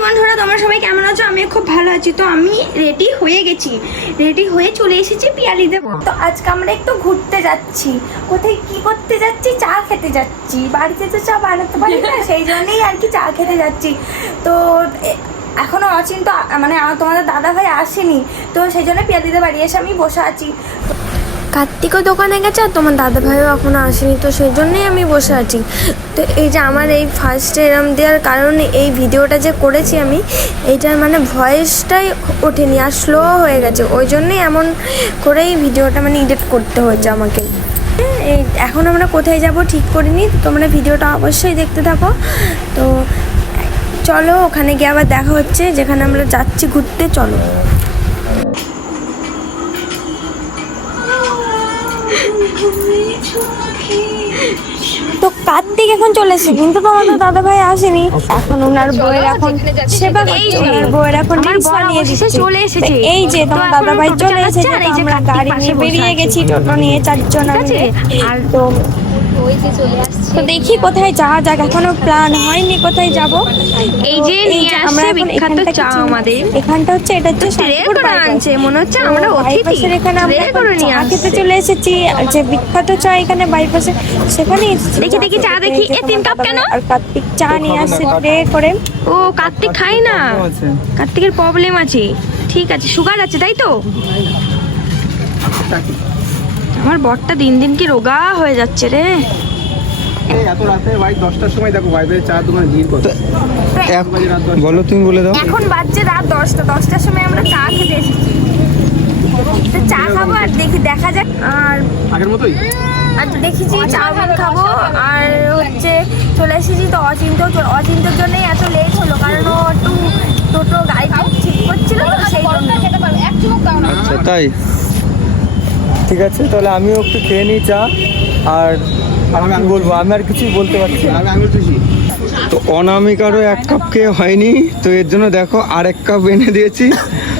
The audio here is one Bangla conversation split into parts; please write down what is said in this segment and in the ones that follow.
বন্ধুরা তোমরা সবাই কেমন আছো? আমি খুব ভালো আছি। তো আমি রেডি হয়ে গেছি। রেডি হয়ে চলে এসেছি পিয়ালিতে তো আজকে আমরা একটু ঘুরতে যাচ্ছি। কোথায় কি করতে যাচ্ছি? চা খেতে যাচ্ছি। বাড়িতে তো চা বানাতে পারি না সেই জন্যই আর কি চা খেতে যাচ্ছি। তো এ- এখনও অচিন্ত মানে আমার- তোমাদের দাদা ভাই আসেনি। তো সেই জন্য পিয়ালিতে বাড়ি এসে আমি বসে আছি। কার্তিকও দোকানে গেছে আর তোমার দাদা ভাইও এখনও আসেনি, তো সেই জন্যই আমি বসে আছি। তো এই যে আমার এই ফার্স্টে এরম দেওয়ার কারণে, এই ভিডিওটা যে করেছি আমি, এইটার মানে ভয়েসটাই ওঠেনি আর স্লো হয়ে গেছে। ওই জন্যই এমন করেই ভিডিওটা মানে এডিট করতে হয়েছে আমাকে। এই এখন আমরা কোথায় যাব ঠিক করিনি তোমরা ভিডিওটা অবশ্যই দেখতে থাকো। তো চলো, ওখানে গিয়ে আবার দেখা হচ্ছে, যেখানে আমরা যাচ্ছি, ঘুরতে, চলো। তো কার্তিক এখন চলে এসেছে কিন্তু তো দাদা ভাই আসেনি। এখন ওনার বউয়ের এখন সেবা করছে ওনার বউয়ের এখন রিক্সা নিয়ে দিচ্ছে। চলে এসেছে। এই যে তোমার দাদা ভাই চলে এসেছে আর যে তো আমরা গাড়ি নিয়ে বেরিয়ে গেছি টোটো নিয়ে চারজন আছে? আছে। আর আর তো তো দেখি কোথায় যাওয়া যাক। এখনও প্ল্যান হয়নি কোথায় যাব। এই যে নিয়ে আসছে বিখ্যাত চা আমাদের। এখানটা হচ্ছে এটা হচ্ছে শান্তিপুর আনছে মনে হচ্ছে আমরা অতিথি এখানে আমরা চা খেতে চলে এসেছি যে বিখ্যাত চা এখানে বাইপাসে সেখানে দেখি, দেখি, চা দেখি। এ, তিন কাপ কেন? আর কার্তিক চা নিয়ে আসছে ট্রে করে। ও কার্তিক খাই না? কার্তিকের প্রবলেম আছে। ঠিক আছে সুগার আছে তাই তো? আমার বরটা দিন দিন কি রোগা হয়ে যাচ্ছে রে। এত রাতে ভাই দশটার সময় দেখো ভাই চা দোকানে ভিড় কত বলো তুমি বলে দাও। এখন বাজছে রাত দশটা। দশটার সময় আমরা চা খেতে এসেছি। তো চা খাব আর দেখি দেখা যাক। আর আগের মতোই? আর দেখেছি চাউমিন খাব। আর হচ্ছে চলে এসেছি তো অচিন্ত অচিন্তর জন্যই এত লেট হলো কারণ ও একটু টোটো গাড়ি ঠিক করছিল তো সেই জন্য। আচ্ছা তাই। ঠিক আছে তাহলে আমিও একটু খেয়ে নিই চা। আর আর আমি বলব আমি আর কিছুই বলতে পারছি না। আমি আঙুল চুষি তো অনামিকারও এক কাপ খেয়ে হয়নি তো এর জন্য দেখো আর এক কাপ এনে দিয়েছি।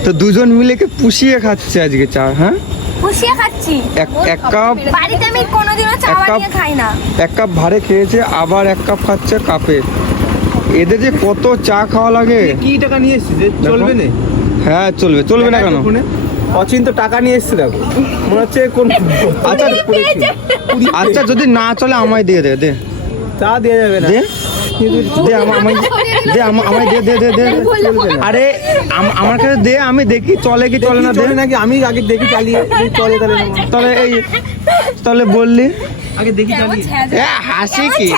তো দুজন মিলে কে পুষিয়ে খাচ্ছে আজকে চা হ্যাঁ? পুষিয়ে খাচ্ছি। এক এক কাপ বাড়িতে আমি কোনোদিনও চা এক কাপ- বানিয়ে খাই না। এক কাপ ভারে খেয়েছে আবার এক কাপ খাচ্ছে কাপে। এদের যে কত চা খাওয়া লাগে। কি টাকা নিয়ে এসেছিস? যে চলবে না। হ্যাঁ চলবে। চলবে না কেন? অচিন্ত টাকা নিয়ে এসছে দেখো। মনে হচ্ছে কোন আচ্ছা আচ্ছা যদি না চলে আমায় দিয়ে দে দে। চা দেওয়া যাবে না। দে। দে আমায় দে দে দে দে দে। আরে আমার কাছে দে আমি দেখি চলে কি চলে না দে। নাকি আমি আগে দেখি চালিয়ে চলে তাহলে তাহলে এই তাহলে বললি। আগে দেখি চালিয়ে। হাসি কি?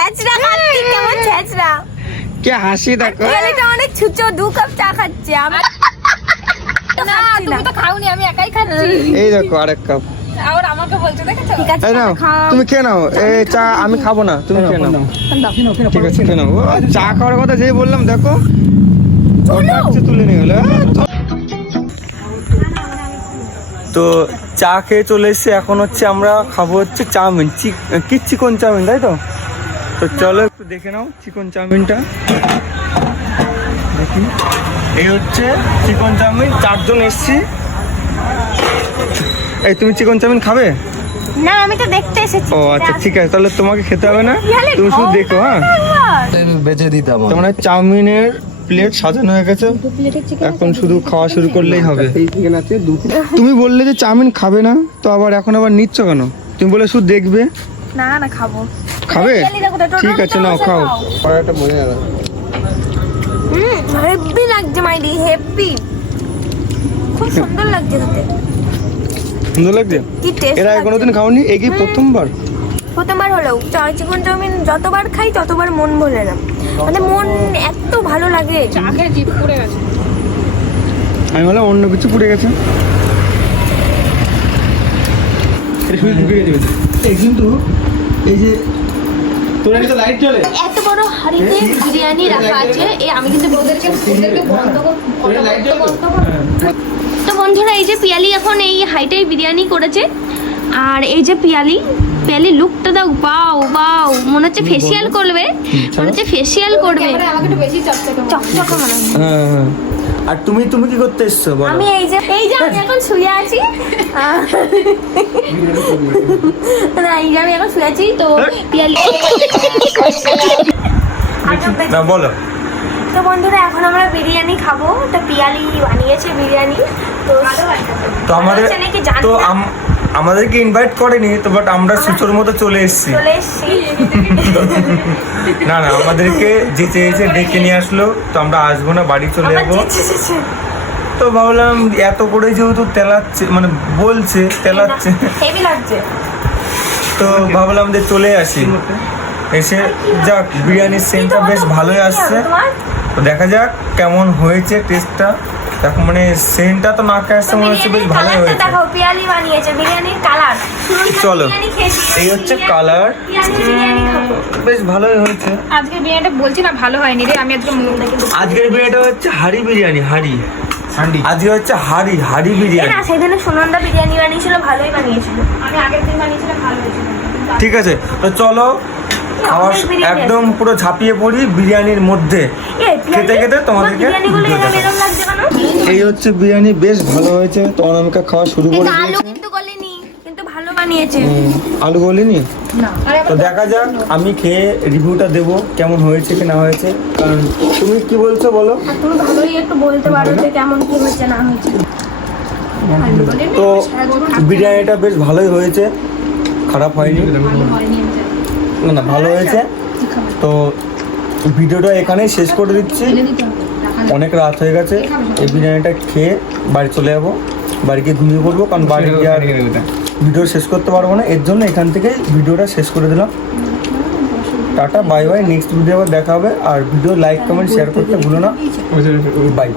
কে হাসি দেখো? অনেক ছুচো দু কাপ চা খাচ্ছে আমি না তুমি তো খাওনি আমি একাই খাচ্ছি। এই দেখো আরেক কাপ আবার আমাকে বলছো দেখেছ? ঠিক আছে নাও তুমি খেয়ে নাও। এই চা আমি খাব না তুমি খেয়ে নাও। ঠিক আছে খেয়ে নাও। চা খাওয়ার কথা যেই বললাম দেখো। তুলে। নিয়ে গেলো। তো চা খেয়ে চলে এসেছি এখন হচ্ছে আমরা খাব হচ্ছে চাউমিন। কি চিকন চাউমিন তাই তো? তো চলো একটু দেখে নাও চিকন চাউমিনটা। দেখি এই হচ্ছে চিকন চাউমিন। চারজন এসছি। এই তুমি চিকন চাউমিন খাবে? না আমি তো দেখতে এসেছি। ও আচ্ছা ঠিক আছে তাহলে তোমাকে খেতে হবে না? তুমি শুধু দেখো হ্যাঁ? বেঁচে দিতাম তোমার চাউমিনের প্লেট সাজানো হয়ে গেছে। এখন শুধু খাওয়া শুরু করলেই হবে। তুমি বললে যে চাউমিন খাবে না তো আবার এখন আবার নিচ্ছ কেন? তুমি বলে শুধু দেখবে। না না খাব। খাবে? ঠিক আছে নাও খাও। মনে হুম হেভি লাগছে মাইরি হেভি খুব সুন্দর লাগছে খেতে। সুন্দর লাগছে? কি টেস্ট এর আগে কোনোদিন খাওনি? এই কি প্রথমবার? প্রথমবার হলেও চিকন চাউমিন যতবার খাই ততবার মন ভরে না। মানে মন এত ভালো লাগে। আমি বললাম অন্য কিছু পুড়ে গেছে। গেছে। কিন্তু এই যে তোর একটা লাইট চলে এত বড় হাঁড়িতে বিরিয়ানি রাখা আছে। এই আমি কিন্তু তো বন্ধুরা এই যে পিয়ালি এখন এই হাইটাই বিরিয়ানি করেছে আর এই যে পিয়ালি পিয়ালি লুকটা দাও বাও বাও মনে হচ্ছে ফেসিয়াল করবে মনে হচ্ছে ফেসিয়াল করবে। চকচকে মনে হ্যাঁ হ্যাঁ। আর তুমি তুমি কি করতে এসছো বলো? আমি এই যে এই যে আমি এখন শুয়ে আছি। না এই যে আমি এখন শুয়ে আছি তো পিয়ালি না বলো। তো বন্ধুরা এখন আমরা বিরিয়ানি খাব। তো পিয়ালি বানিয়েছে বিরিয়ানি। তো তো? আমাদের তো আমাদেরকে ইনভাইট করেনি তো বাট আমরা সুচোর মতো চলে এসেছি। না না আমাদেরকে যেতে চেয়েছে ডেকে নিয়ে আসলো। তো আমরা আসব না বাড়ি চলে যাব। তো ভাবলাম এত করে যেহেতু তেলাচ্ছে মানে বলছে তেলাচ্ছে। তো ভাবলাম যে চলে আসি। এসে যাক বিরিয়ানির সেন্টটা বেশ ভালোই আসছে। তো দেখা যাক কেমন হয়েছে টেস্টটা দেখো মানে সেন্টটা তো নাকে আসছে মনে হচ্ছে বেশ ভালোই হয়েছে। দেখো পিয়ালি বানিয়েছে বিরিয়ানির কালার চলো। এই হচ্ছে খাব। বেশ ভালোই হয়েছে। আজকে বিরিয়ানিটা বলছি না ভালো হয়নি রে আমি আজকে আজকের বিরিয়ানিটা হচ্ছে হাড়ি বিরিয়ানি হাড়ি। আজকে হচ্ছে হাড়ি হাড়ি বিরিয়ানি না সেদিনে সুনন্দা বিরিয়ানি বানিয়েছিল ভালোই বানিয়েছিল। আমি আগের দিন বানিয়েছিলাম ভালো হয়েছিল। ঠিক আছে তো চলো খাওয়া একদম পুরো ঝাঁপিয়ে পড়ি বিরিয়ানির মধ্যে। খেতে খেতে তোমাদেরকে এই হচ্ছে বিরিয়ানি বেশ ভালো হয়েছে। তো অনামিকা খাওয়া শুরু করে আলু গলেনি বানিয়েছে। আলু বলিনি তো দেখা যাক আমি খেয়ে রিভিউটা দেব কেমন হয়েছে কি না হয়েছে। কারণ তুমি কি বলছো বলো? তুমি ভালোই একটু বলতে পারো যে কেমন কি হয়েছে না হয়েছে। তো বিরিয়ানিটা বেশ ভালোই হয়েছে। খারাপ হয়নি। না না ভালো হয়েছে। তো ভিডিওটা এখানেই শেষ করে দিচ্ছি। অনেক রাত হয়ে গেছে। এই বিরিয়ানিটা খেয়ে বাড়ি চলে যাব। বাড়ি গিয়ে ঘুমিয়ে পড়ব কারণ বাড়ি গিয়ে আর ভিডিও শেষ করতে পারব না। এর জন্য এখান থেকে ভিডিওটা শেষ করে দিলাম। Tata bye bye. Next video আবার দেখা হবে। আর ভিডিও লাইক কমেন্ট শেয়ার করতে ভুলো না। বাই